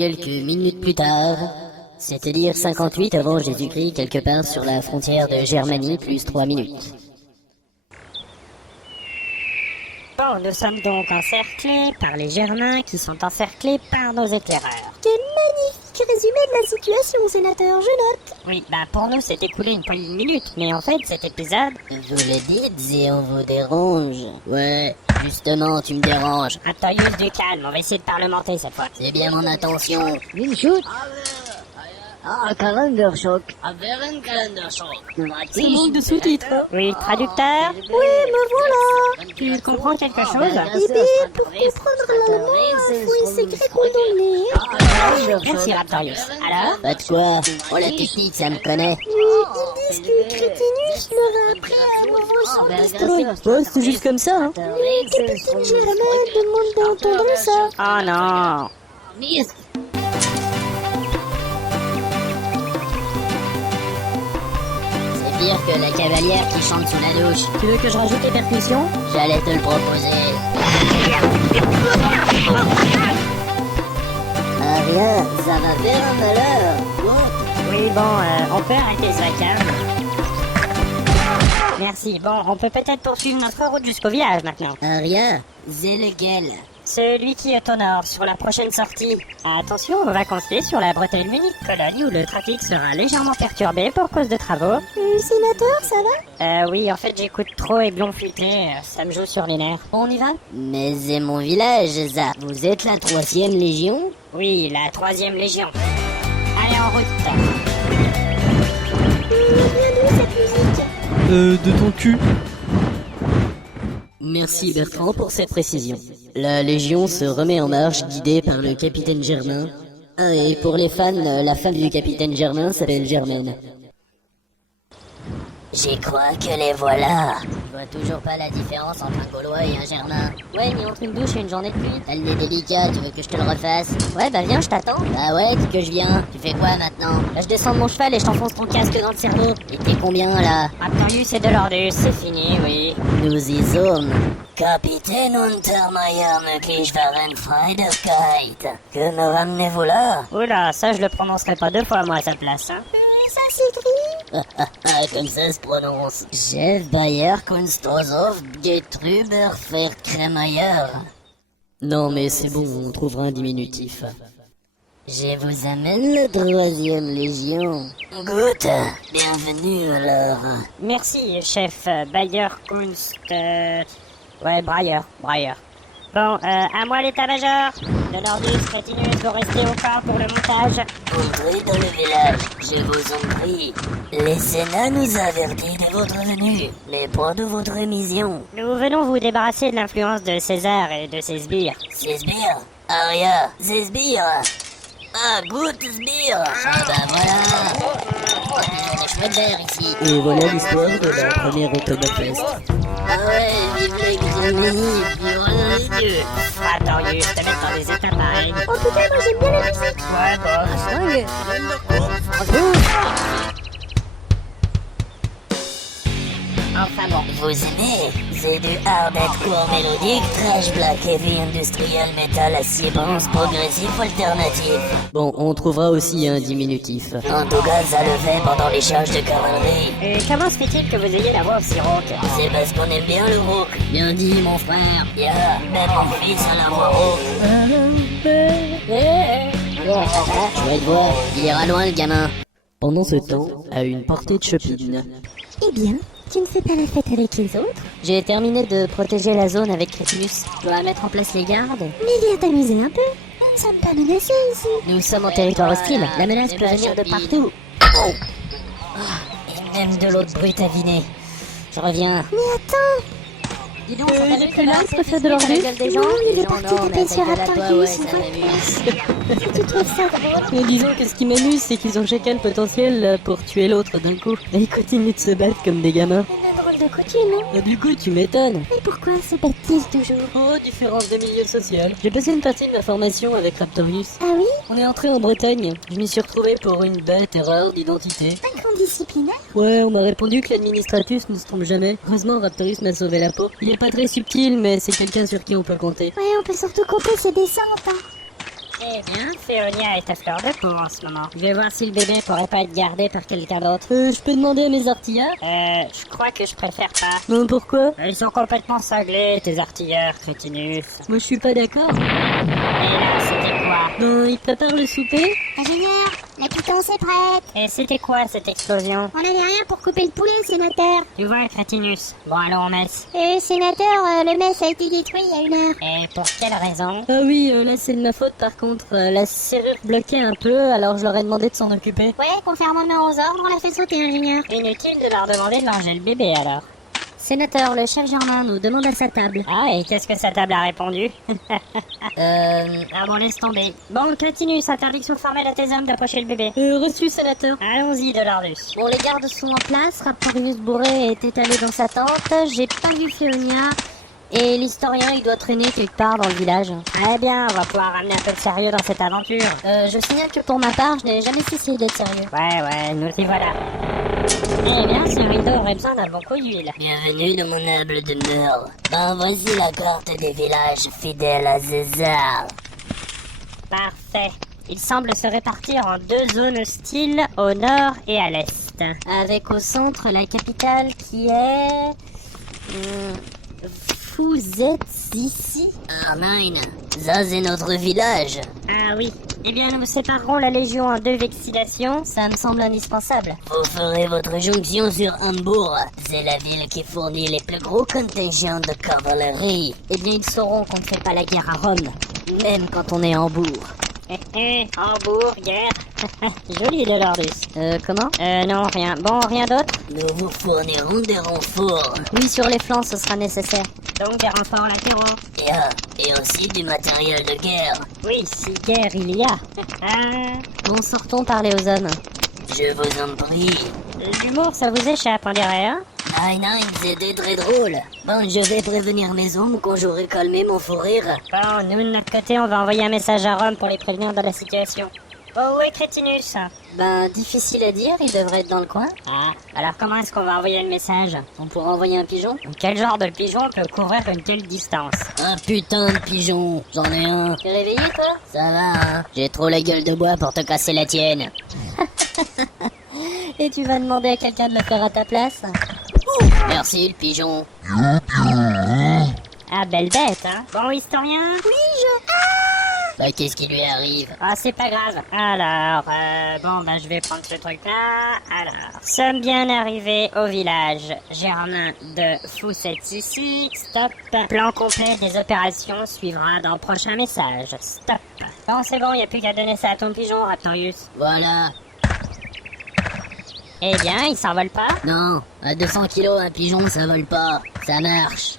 Quelques minutes plus tard, c'est-à-dire 58 avant Jésus-Christ, quelque part sur la frontière de Germanie, plus 3 minutes. Bon, nous sommes donc encerclés par les Germains qui sont encerclés par nos éclaireurs. Quel magnifique résumé de la situation, sénateur, je note. Oui, pour nous c'est écoulé une poignée de minutes, mais en fait cet épisode... Vous le dites et on vous dérange. Ouais, justement, tu me déranges. Artorius, du calme, on va essayer de parlementer cette fois. C'est bien mon intention. Une chute. Ah, Kalenderschock. C'est manque de sous-titres. Oui, traducteur. Oui, me voilà. Tu comprends quelque chose? Eh bien, pour comprendre l'allemand, il faut essayer de Merci Raptorius. Alors? Pas de quoi. Oh, la technique, ça me connaît. Ils disent que Crétinus leur a appris un nouveau son d'histoire. Ouais, c'est juste comme ça, hein. Le capitaine Germain demande d'entendre ça. Oh non. C'est pire que la cavalière qui chante sous la douche. Tu veux que je rajoute les percussions? J'allais te le proposer. Ah rien, ça va faire un malheur. Oui, bon, on peut arrêter ça, calme. Merci. Bon, on peut peut-être poursuivre notre route jusqu'au village maintenant. Aria, c'est lequel? Celui qui est au nord, sur la prochaine sortie. Attention, on va continuer sur la Bretagne-Munich-Cologne où le trafic sera légèrement perturbé pour cause de travaux. Sénateur, ça va? Oui, en fait, j'écoute trop et blond futé, ça me joue sur les nerfs. On y va? Mais c'est mon village, ça. Vous êtes la 3e Légion? Oui, la 3e Légion. Allez, en route. Vient d'où cette musique? De ton cul. Merci Bertrand pour cette précision. La Légion se remet en marche guidée par le capitaine Germain. Ah, et pour les fans, la femme du capitaine Germain s'appelle Germaine. J'y crois que les voilà. Je vois toujours pas la différence entre un Gaulois et un Germain. Ouais, mais entre une douche et une journée de pluie. Elle est délicat, tu veux que je te le refasse? Ouais, bah viens, je t'attends. Ah ouais, dis que je viens. Tu fais quoi maintenant? Là, je descends de mon cheval et je t'enfonce ton casque dans le cerveau. Et t'es combien là? Raptorius et Delordus, c'est fini, oui. Nous y sommes. Capitaine Untermeier möglich waren Freudigkeit. Que me ramenez-vous là? Oula, ça je le prononcerai pas 2 fois moi à sa place, hein. Ça s'écrit? Comme ça se prononce. Chef Bayer Kunstosov Getruber Verkremeyer. Non mais c'est bon, on trouvera un diminutif. Je vous amène la 3e Légion. Good, bienvenue alors. Merci, chef Bayer Kunst... Ouais, Breyer. Bon, à moi l'état-major. Delordus, Crétinus, vous restez au camp pour le montage. Entrez dans le village, je vous en prie. Les Sénats nous avertit de votre venue, mais point de votre mission. Nous venons vous débarrasser de l'influence de César et de ses sbires. C'est sbires? Aria, c'est sbires. Ah, good sbires. Ah bah voilà. On est chouette d'air ici. Et voilà l'histoire de la première Oktoberfest. Ah ouais, vive l'examen, vive les dieux. Raptorius, te mettre dans des états pareils. En tout cas, moi j'aime bien la musique. Ouais, bon. Enfin bon. Vous aimez? C'est du hard hardcore mélodique, trash black, heavy industriel, metal, acier, bronze, progressif, alternatif. Bon, on trouvera aussi un diminutif. En tout cas, ça le fait pendant les charges de cavalerie. Et comment se fait-il que vous ayez la voix aussi rauque? C'est parce qu'on aime bien le rock. Bien dit, mon frère. Yeah, même mon fils a la voix rauque. Chouette voix, il ira loin le gamin. Pendant ce temps, à une portée de chopine. Eh bien, tu ne fais pas la fête avec les autres? J'ai terminé de protéger la zone avec Crétinus. Je dois mettre en place les gardes. Mais viens t'amuser un peu. Nous ne sommes pas menacés ici. Nous sommes en territoire hostile. La menace peut venir de partout. Oh. Et même de l'autre brute avinée. Je reviens. Mais attends. Dis donc, il est plus là, ce préfet de l'ordre. Non, il est parti taper sur Raptorius. Tu trouves ça drôle? Mais disons que ce qui m'amuse, c'est qu'ils ont chacun le potentiel pour tuer l'autre d'un coup. Et ils continuent de se battre comme des gamins. C'est une drôle de coutume, non? Du coup, tu m'étonnes. Mais pourquoi se battent-ils toujours? Oh, différence de milieu social. J'ai passé une partie de ma formation avec Raptorius. Ah oui? On est entré en Bretagne. Je m'y suis retrouvé pour une bête erreur d'identité. Un grand disciplinaire? Ouais, on m'a répondu que l'administratus ne se trompe jamais. Heureusement, Raptorius m'a sauvé la peau. Il est pas très subtil, mais c'est quelqu'un sur qui on peut compter. Ouais, on peut surtout compter ses descentes, hein. Eh bien, Féonia est à fleur de peau en ce moment. Je vais voir si le bébé pourrait pas être gardé par quelqu'un d'autre. Je peux demander à mes artilleurs? Je crois que je préfère pas. Non, pourquoi? Ils sont complètement cinglés, tes artilleurs, crétinus. Moi, je suis pas d'accord. Et là, c'était quoi? Ben, ils préparent le souper. Ingénieur, la pitance est prête. Et c'était quoi cette explosion? On n'avait rien pour couper le poulet, sénateur. Tu vois, crétinus. Bon, allons en messe. Sénateur, le mess a été détruit il y a 1 heure. Et pour quelle raison? Ah oui, là, c'est de ma faute, par contre. La serrure bloquait un peu, alors je leur ai demandé de s'en occuper. Ouais, conformément aux ordres, on l'a fait sauter, ingénieur. Inutile de leur demander de manger le bébé, alors. Sénateur, le chef Germain nous demande à sa table. Ah, et qu'est-ce que sa table a répondu? Ah bon, laisse tomber. Bon, crétinus, interdiction formelle à tes hommes d'approcher le bébé. Reçu, sénateur. Allons-y, Dolordus. Bon, les gardes sont en place, Raptorius bourré est étalé dans sa tente, j'ai pas vu Féonia, et l'historien il doit traîner quelque part dans le village. Très bien, on va pouvoir ramener un peu de sérieux dans cette aventure. Je signale que pour ma part, je n'ai jamais cessé d'être sérieux. Ouais, nous y voilà. Eh bien, ce rideau aurait besoin d'un bon coup d'huile. Bienvenue dans mon humble demeure. Ben voici la carte des villages fidèles à César. Parfait. Il semble se répartir en 2 zones hostiles, au nord et à l'est. Avec au centre la capitale qui est... Vous êtes ici? Arnine, ça c'est notre village. Ah oui. Eh bien, nous séparerons la Légion en 2 vexillattions. Ça me semble indispensable. Vous ferez votre jonction sur Hambourg. C'est la ville qui fournit les plus gros contingents de cavalerie. Eh bien, ils sauront qu'on ne fait pas la guerre à Rome, même quand on est à Hambourg. Hambourg, guerre. Joli, Dolordus. Comment? Non, rien. Bon, rien d'autre? Nous vous fournirons des renforts. Oui, sur les flancs, ce sera nécessaire. Donc des renforts latéraux. Et aussi du matériel de guerre. Oui, si guerre il y a. Bon, sortons parler aux hommes. Je vous en prie. L'humour, ça vous échappe, on dirait, hein? Nine, c'était très drôle. Bon, je vais prévenir mes hommes quand j'aurai calmé mon fou rire. Bon, nous, de notre côté, on va envoyer un message à Rome pour les prévenir de la situation. Oh, où est Crétinus? Ben, difficile à dire, il devrait être dans le coin. Ah, alors comment est-ce qu'on va envoyer le message? On pourra envoyer un pigeon? Quel genre de pigeon peut couvrir une telle distance? Un putain de pigeon, j'en ai un. T'es réveillé, toi? Ça va, hein? J'ai trop la gueule de bois pour te casser la tienne. Et tu vas demander à quelqu'un de le faire à ta place? Merci, le pigeon. Ah, belle bête, hein? Bon, historien? Bah, qu'est-ce qui lui arrive? Ah, c'est pas grave. Alors, je vais prendre ce truc-là. Alors, sommes bien arrivés au village Germain de Fousset ici. Stop. Plan complet des opérations suivra dans le prochain message. Stop. Bon, c'est bon, y a plus qu'à donner ça à ton pigeon, Raptorius. Voilà. Eh bien, il s'envole pas? Non, à 200 kilos, un pigeon, ça vole pas. Ça marche.